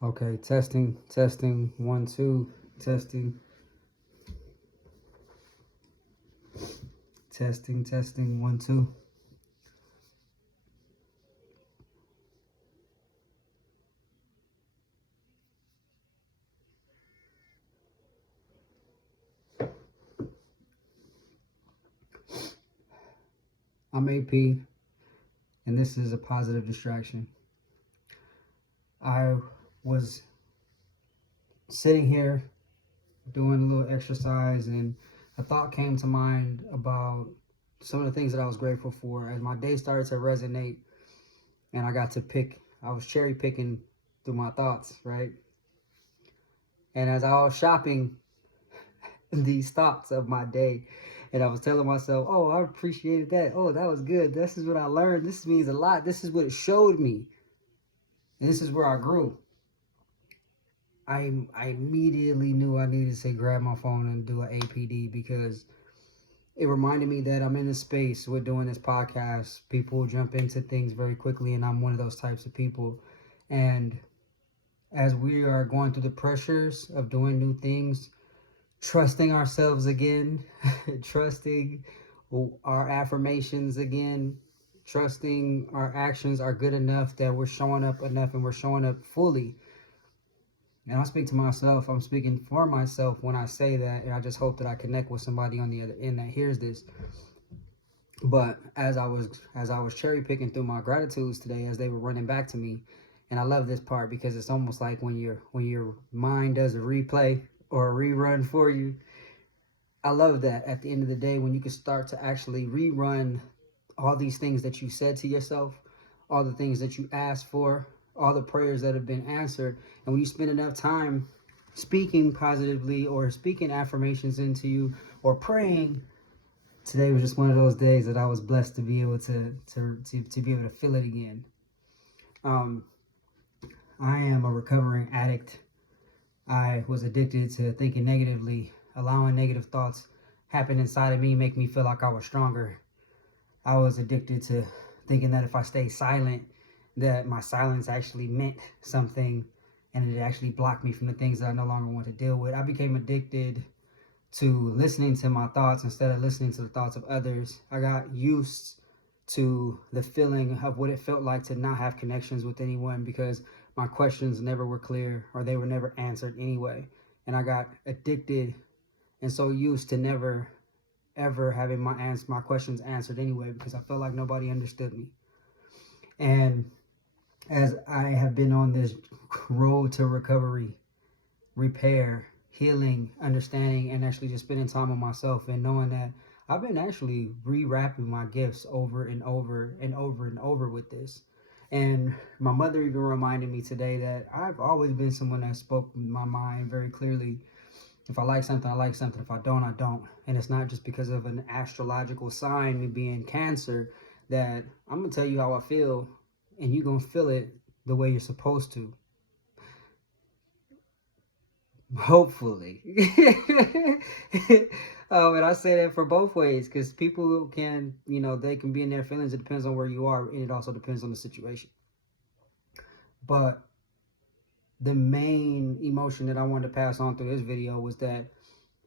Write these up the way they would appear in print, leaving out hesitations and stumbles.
Okay, testing, 1, 2, testing, 1, 2. I'm AP, and this is a positive distraction. I was sitting here doing a little exercise, and a thought came to mind about some of the things that I was grateful for as my day started to resonate, and I got to pick. I was cherry picking through my thoughts, right? And as I was shopping these thoughts of my day, and I was telling myself, oh, I appreciated that. Oh, that was good. This is what I learned. This means a lot. This is what it showed me. And this is where I grew. I immediately knew I needed to grab my phone and do an APD, because it reminded me that I'm in a space with doing this podcast. People jump into things very quickly, and I'm one of those types of people. And as we are going through the pressures of doing new things, trusting ourselves again, trusting our affirmations again, trusting our actions are good enough, that we're showing up enough and we're showing up fully. And I speak to myself, I'm speaking for myself when I say that, and I just hope that I connect with somebody on the other end that hears this. But as I was cherry picking through my gratitudes today, as they were running back to me, and I love this part because it's almost like when your mind does a replay or a rerun for you. I love that at the end of the day, when you can start to actually rerun all these things that you said to yourself, all the things that you asked for, all the prayers that have been answered. And when you spend enough time speaking positively or speaking affirmations into you or praying, today was just one of those days that I was blessed to be able to be able to feel it again. Um, I am a recovering addict. I was addicted to thinking negatively, allowing negative thoughts happen inside of me, make me feel like I was stronger. I was addicted to thinking that if I stay silent, that my silence actually meant something, and it actually blocked me from the things that I no longer want to deal with. I became addicted to listening to my thoughts instead of listening to the thoughts of others. I got used to the feeling of what it felt like to not have connections with anyone, because my questions never were clear or they were never answered anyway. And I got addicted and so used to never ever having my questions answered anyway, because I felt like nobody understood me. And as I have been on this road to recovery, repair, healing, understanding, and actually just spending time with myself and knowing that I've been actually rewrapping my gifts over and over and over and over with this. And my mother even reminded me today that I've always been someone that spoke my mind very clearly. If I like something, I like something. If I don't, I don't. And it's not just because of an astrological sign, me being Cancer, that I'm going to tell you how I feel, and you're going to feel it the way you're supposed to. Hopefully. And I say that for both ways, because people can, they can be in their feelings. It depends on where you are, and it also depends on the situation. But the main emotion that I wanted to pass on through this video was that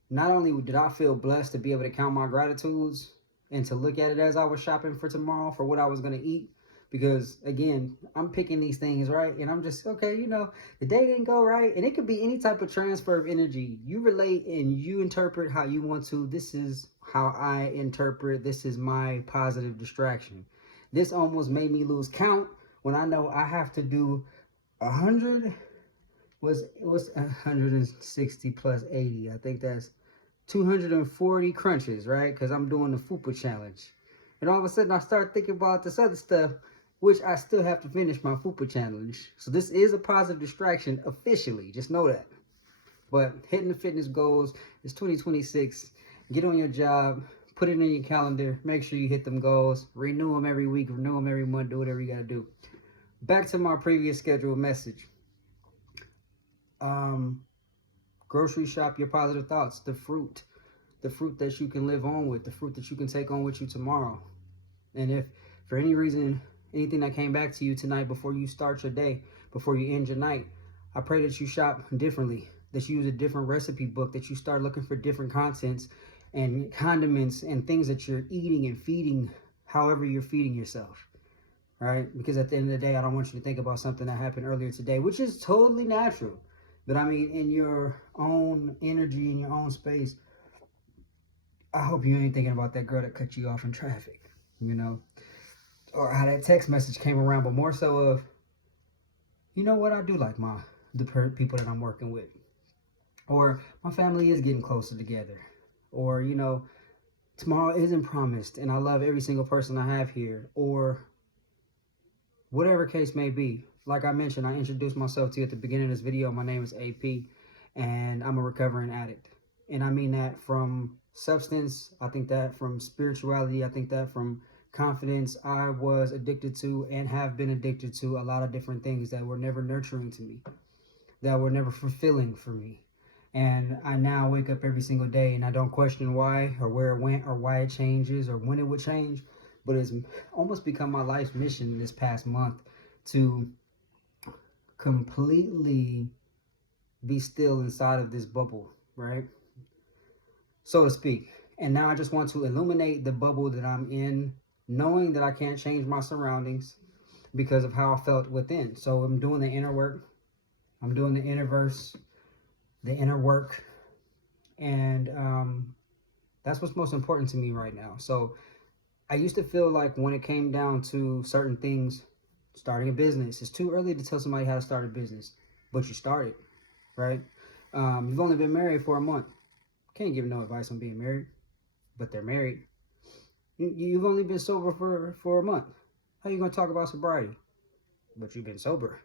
not only did I feel blessed to be able to count my gratitudes and to look at it as I was shopping for tomorrow for what I was going to eat, because again, I'm picking these things, right? And I'm just, okay, the day didn't go right. And it could be any type of transfer of energy. You relate and you interpret how you want to. This is how I interpret. This is my positive distraction. This almost made me lose count when I know I have to do 100, was 160 plus 80. I think that's 240 crunches, right? Because I'm doing the FUPA challenge. And all of a sudden I start thinking about this other stuff, which I still have to finish my FUPA challenge. So this is a positive distraction officially. Just know that. But hitting the fitness goals is 2026. Get on your job. Put it in your calendar. Make sure you hit them goals. Renew them every week. Renew them every month. Do whatever you got to do. Back to my previous scheduled message. Grocery shop your positive thoughts. The fruit that you can live on with, the fruit that you can take on with you tomorrow. And if for any reason, anything that came back to you tonight before you start your day, before you end your night, I pray that you shop differently, that you use a different recipe book, that you start looking for different contents and condiments and things that you're eating and feeding however you're feeding yourself, right? Because at the end of the day, I don't want you to think about something that happened earlier today, which is totally natural. But I mean, in your own energy, in your own space, I hope you ain't thinking about that girl that cut you off in traffic, you know, or how that text message came around, but more so of, you know what, I do like people that I'm working with, or my family is getting closer together, or, you know, tomorrow isn't promised and I love every single person I have here, or whatever case may be. Like I mentioned, I introduced myself to you at the beginning of this video. My name is AP, and I'm a recovering addict. And I mean that from substance, I think that from spirituality, I think that from confidence. I was addicted to and have been addicted to a lot of different things that were never nurturing to me, that were never fulfilling for me. And I now wake up every single day and I don't question why or where it went or why it changes or when it would change. But it's almost become my life's mission this past month to completely be still inside of this bubble, right? So to speak. And now I just want to illuminate the bubble that I'm in, knowing that I can't change my surroundings because of how I felt within. So I'm doing the inner work. I'm doing the inner work. And that's what's most important to me right now. So I used to feel like when it came down to certain things, starting a business, it's too early to tell somebody how to start a business, but you started, right? You've only been married for a month. Can't give no advice on being married, but they're married. You've only been sober for a month. How you gonna talk about sobriety? But you've been sober.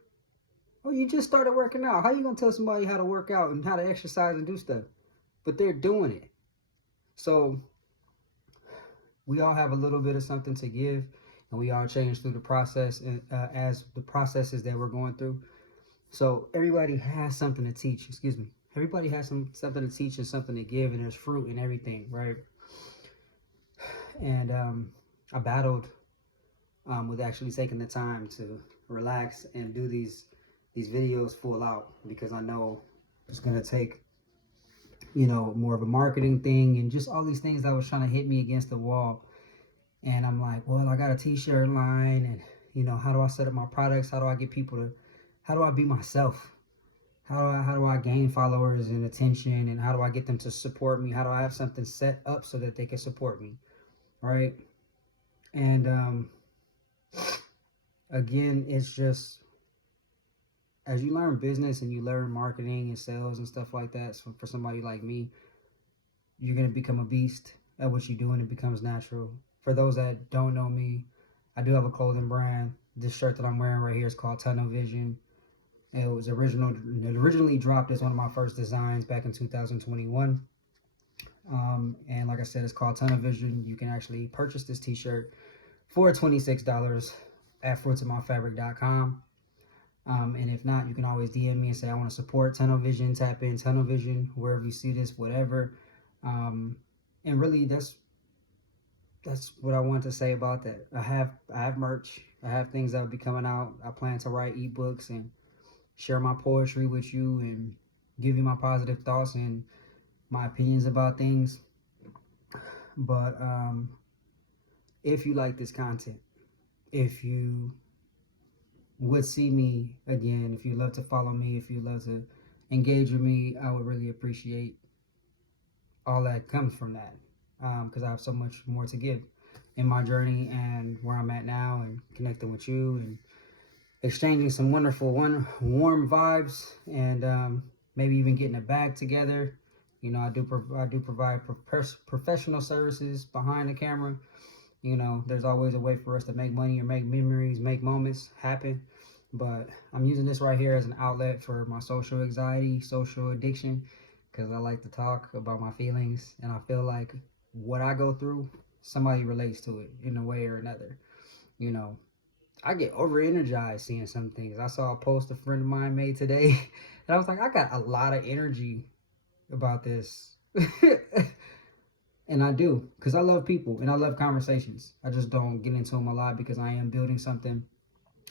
Oh, you just started working out. How you gonna tell somebody how to work out and how to exercise and do stuff? But they're doing it. So we all have a little bit of something to give, and we all change through the process as the processes that we're going through. So everybody has something to teach. Excuse me. Everybody has something to teach and something to give, and there's fruit in everything, right? And I battled with actually taking the time to relax and do these videos full out, because I know it's gonna take, you know, more of a marketing thing and just all these things that was trying to hit me against the wall. And I'm like, well, I got a t-shirt line, and, you know, how do I set up my products? How do I get people to, how do I be myself? How do I gain followers and attention, and how do I get them to support me? How do I have something set up so that they can support me, right? And again, it's just, as you learn business and you learn marketing and sales and stuff like that, so for somebody like me, you're going to become a beast at what you do, and it becomes natural. For those that don't know me, I do have a clothing brand. This shirt that I'm wearing right here is called Tunnel Vision. It was originally dropped as one of my first designs back in 2021. And like I said, it's called Tunnel Vision. You can actually purchase this t-shirt for $26 at fruitsofmyfabric.com. And if not, you can always DM me and say, I want to support Tunnel Vision. Tap in Tunnel Vision wherever you see this, whatever. And really, that's what I want to say about that. I have merch. I have things that will be coming out. I plan to write ebooks and share my poetry with you and give you my positive thoughts and my opinions about things. But if you like this content, if you would see me again, if you love to follow me, if you love to engage with me, I would really appreciate all that comes from that, because I have so much more to give in my journey and where I'm at now, and connecting with you and exchanging some wonderful warm vibes, and maybe even getting a bag together. You know, I do provide professional services behind the camera. You know, there's always a way for us to make money or make memories, make moments happen. But I'm using this right here as an outlet for my social anxiety, social addiction, because I like to talk about my feelings, and I feel like what I go through, somebody relates to it in a way or another. You know, I get over energized seeing some things. I saw a post a friend of mine made today, and I was like, I got a lot of energy about this. And I do, because I love people and I love conversations. I just don't get into them a lot because I am building something.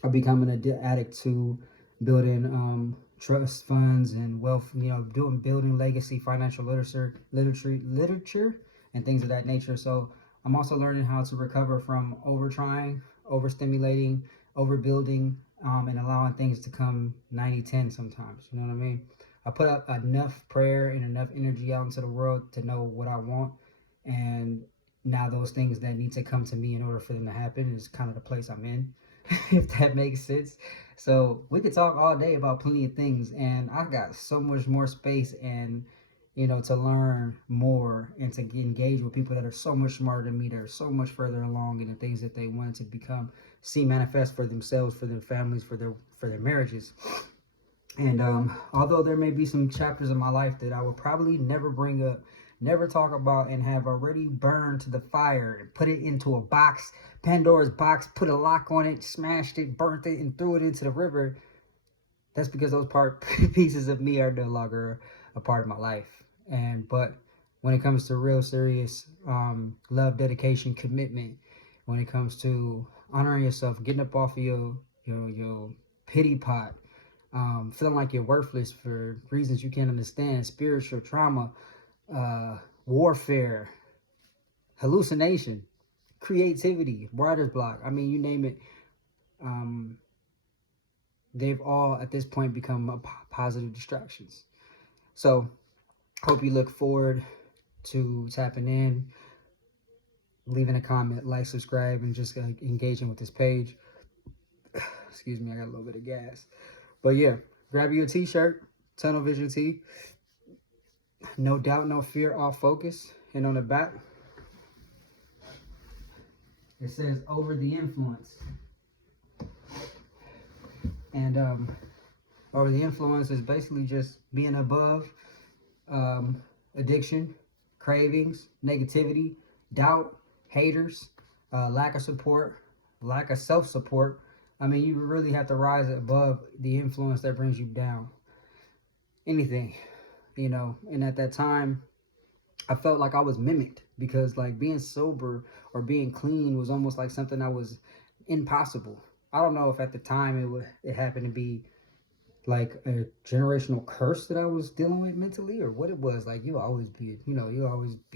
I'm becoming an addict to building trust funds and wealth, building legacy financial literature and things of that nature. So I'm also learning how to recover from overtrying, overstimulating, overbuilding, and allowing things to come 90-10 sometimes. You know what I mean? I put up enough prayer and enough energy out into the world to know what I want. And now those things that need to come to me in order for them to happen is kind of the place I'm in, if that makes sense. So we could talk all day about plenty of things, and I got so much more space and to learn more and to engage with people that are so much smarter than me, that are so much further along in the things that they wanted to become, see manifest for themselves, for their families, for their marriages. And although there may be some chapters of my life that I will probably never bring up, never talk about, and have already burned to the fire and put it into a box, Pandora's box, put a lock on it, smashed it, burnt it, and threw it into the river, that's because those pieces of me are no longer a part of my life. But when it comes to real serious love, dedication, commitment, when it comes to honoring yourself, getting up off of your pity pot, feeling like you're worthless for reasons you can't understand, spiritual trauma, warfare, hallucination, creativity, writer's block. I mean, you name it. They've all at this point become positive distractions. So hope you look forward to tapping in, leaving a comment, like, subscribe, and just engaging with this page. Excuse me, I got a little bit of gas. But yeah, grab you a t-shirt, Tunnel Vision Tee. No doubt, no fear, all focus. And on the back, it says over the influence. And over the influence is basically just being above addiction, cravings, negativity, doubt, haters, lack of support, lack of self-support. I mean, you really have to rise above the influence that brings you down. Anything, and at that time, I felt like I was mimicked, because like being sober or being clean was almost like something that was impossible. I don't know if at the time it happened to be like a generational curse that I was dealing with mentally, or what it was. Like, you'll always be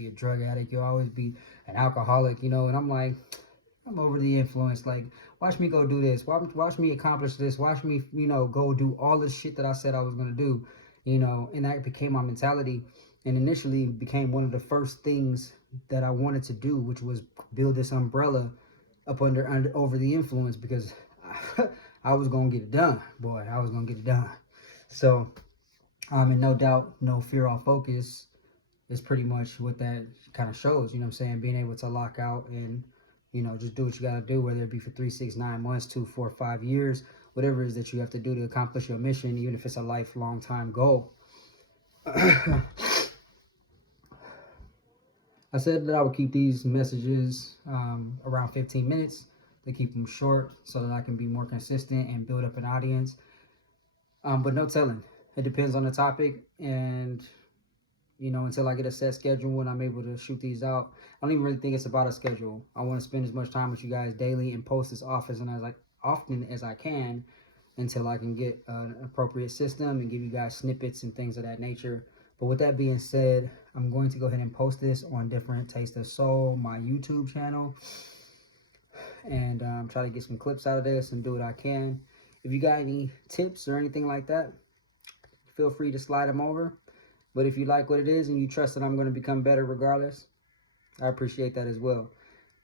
a drug addict, you'll always be an alcoholic, and I'm like, I'm over the influence. Like, watch me go do this, watch me accomplish this, watch me, go do all this shit that I said I was gonna do, and that became my mentality, and initially became one of the first things that I wanted to do, which was build this umbrella up under over the influence, because I was gonna get it done, boy. I was gonna get it done. So, and no doubt, no fear, all focus is pretty much what that kind of shows. You know what I'm saying? Being able to lock out and just do what you gotta do, whether it be for 3, 6, 9 months, 2, 4, 5 years, whatever it is that you have to do to accomplish your mission, even if it's a lifelong time goal. I said that I would keep these messages around 15 minutes. To keep them short so that I can be more consistent and build up an audience. But no telling. It depends on the topic, and until I get a set schedule and I'm able to shoot these out. I don't even really think it's about a schedule. I want to spend as much time with you guys daily and post as often as I can, until I can get an appropriate system and give you guys snippets and things of that nature. But with that being said, I'm going to go ahead and post this on Different Taste of Soul, my YouTube channel, and try to get some clips out of this and do what I can. If you got any tips or anything like that, feel free to slide them over. But if you like what it is and you trust that I'm going to become better regardless, I appreciate that as well.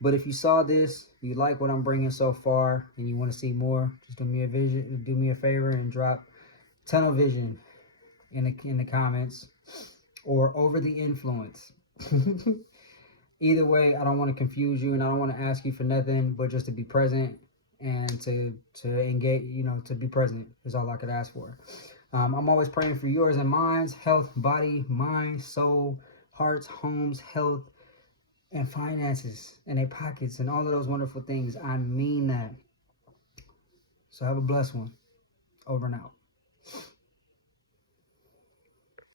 But if you saw this, you like what I'm bringing so far, and you want to see more, just do me a favor and drop Tunnel Vision in the comments, or over the influence. Either way, I don't want to confuse you, and I don't want to ask you for nothing but just to be present and to engage, to be present is all I could ask for. I'm always praying for yours and mine's health, body, mind, soul, hearts, homes, health, and finances, and their pockets, and all of those wonderful things. I mean that. So have a blessed one. Over and out.